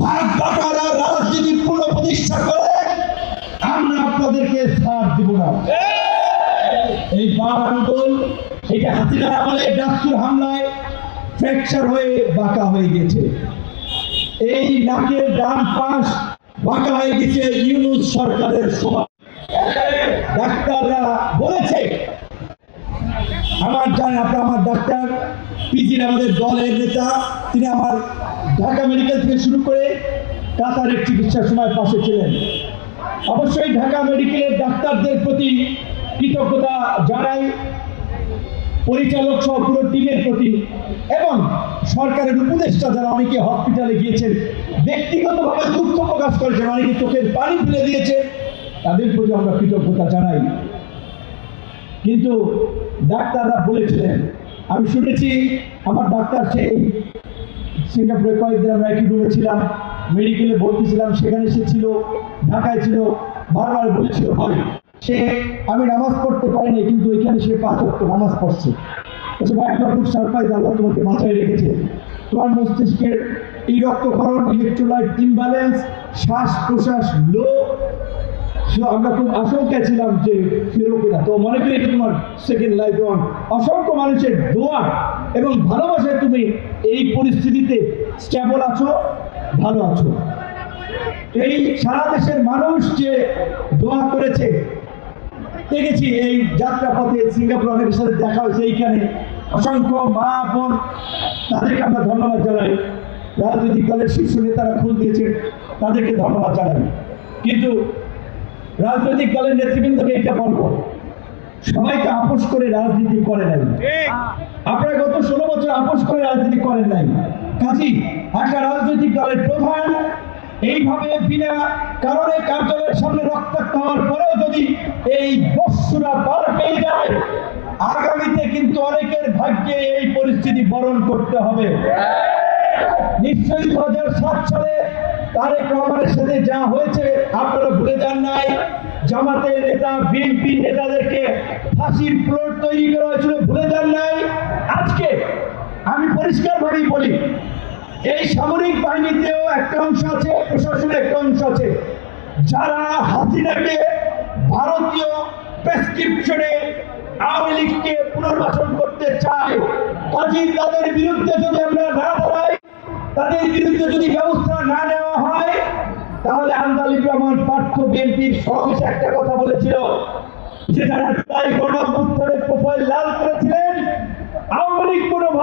রাজনীতি পুনঃপ্রতিষ্ঠা করে, আমরা আপনাদেরকে ছাড় দিব না। এই এটা ডাক্তুর হামলায় ফ্র্যাকচার হয়ে বাঁকা হয়ে গেছে। এই নাকের ডান পাশ বাঁকা হয়ে গেছে ইউনুস সরকারের ডাক্তাররা বলেছে, আমার জানেন আমার ডাক্তার, পিজির আমাদের দলের নেতা, তিনি আমার ঢাকা মেডিকেল থেকে শুরু করে কাতারের চিকিৎসার সময় পাশে ছিলেন। অবশ্যই ঢাকা মেডিকেলের ডাক্তারদের প্রতি কৃতজ্ঞতা জানাই, পরিচালক সহ পুরো টিমের প্রতি এবং সরকারের উপদেষ্টা যারা অনেকে হসপিটালে গিয়েছেন, ব্যক্তিগতভাবে দুঃখ প্রকাশ করেছেন, অনেকে চোখের পানি ফেলে দিয়েছে, তাদের প্রতি আমরা কৃতজ্ঞতা জানাই। কিন্তু ডাক্তাররা বলেছিলেন, আমি শুনেছি, আমার ডাক্তার সেই সিঙ্গাপুরে কয়েকদিন আমরা একই রুমে ছিলাম। মেডিকেলে ভর্তি ছিলাম সেখানে সে ছিল, ঢাকায় ছিল, বারবার বলেছিল ভাই, সে, আমি নামাজ পড়তে পারিনি, কিন্তু এখানে সে পাঁচ নামাজ পড়ছে। ভাই, আপনার খুব সারপ্রাইজ আল্লাহ তোমাকে মাথায় রেখেছে। তোমার মস্তিষ্কের এই রক্তক্ষরণ ইলেকট্রোলাইট ইমব্যালেন্স শ্বাস প্রশ্বাস লো আমরা খুব আশঙ্কা ছিলাম যে ফিরো কিনা তো মনে করি এটা তোমার সেকেন্ড লাইফ অন অসংখ্য মানুষের দোয়া এবং ভালোবাসায় তুমি এই পরিস্থিতিতে স্ট্যাবল আছো। ভালো আছো? এই সারা দেশের মানুষ যে দোয়া করেছে, দেখেছি এই যাত্রাপথে সিঙ্গাপুর অনেকের সাথে দেখা হয়েছে এইখানে। অসংখ্য মা, বোন, তাদেরকে আমরা ধন্যবাদ জানাই। রাজনৈতিক দলের শীর্ষ নেতারা ফুল দিয়েছেন, তাদেরকে ধন্যবাদ জানাই। কিন্তু রাজনৈতিক দলের নেতৃবৃন্দকে এটা বলব, সবাইকে আপোষ করে রাজনীতি করে নাই। আপনারা গত ষোলো বছর আপোষ করে রাজনীতি করেন নাই। কাজী, একটা রাজনৈতিক দলের প্রধান, এইভাবে বিনা কারণে কার্যালয়ের সামনে রক্তাক্ত হওয়ার পরেও যদি এই বস্তুরা পার পেয়ে যায়, আগামীতে কিন্তু অনেকের ভাগ্যে এই পরিস্থিতি বরণ করতে হবে। নিশ্চয়ই দু হাজার সাত সালে তারেক রহমানের সাথে যা হয়েছে, আপনারা ভুলে যান নাই। জামাতের নেতা বিএনপি নেতাদেরকে ফাঁসির প্লট তৈরি করা হয়েছিল, ভুলে যান নাই। পরিষ্কারভাবেই বলি, এই সামরিক বাহিনীতেও একটা অংশ আছে, প্রশাসনের একটা অংশ আছে। যারা হাসিনাকে ভারতীয় প্রেসক্রিপশনে আওয়ামী লীগকে পুনর্বাসন করতে চায় কাজী তাদের বিরুদ্ধে যদি আমরা না দাঁড়াই তাদের বিরুদ্ধে যদি ব্যবস্থা না নেওয়া হয়, তাহলে আন্দালিক রহমান পার্থ বিএনপির সমাবেশে একটা কথা বলেছিল, যে যারা তাই গণঅভ্যুত্থানের প্রোফাইল লাল করেছিলেন।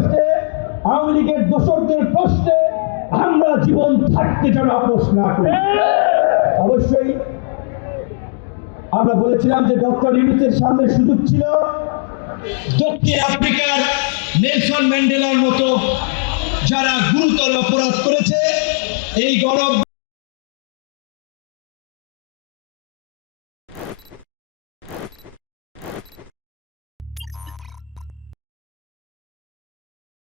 লীগের আওয়ামী লীগের দোষকদের প্রশ্নে আমরা জীবন থাকতে যেন আপোষ না করি। অবশ্যই আমরা বলেছিলাম যে ডক্টর ইউনিসের সামনে সুযোগ ছিল। দক্ষিণ আফ্রিকার নেলসন ম্যান্ডেলার মতো যারা গুরুতর অপরাধ করেছে, এই গরম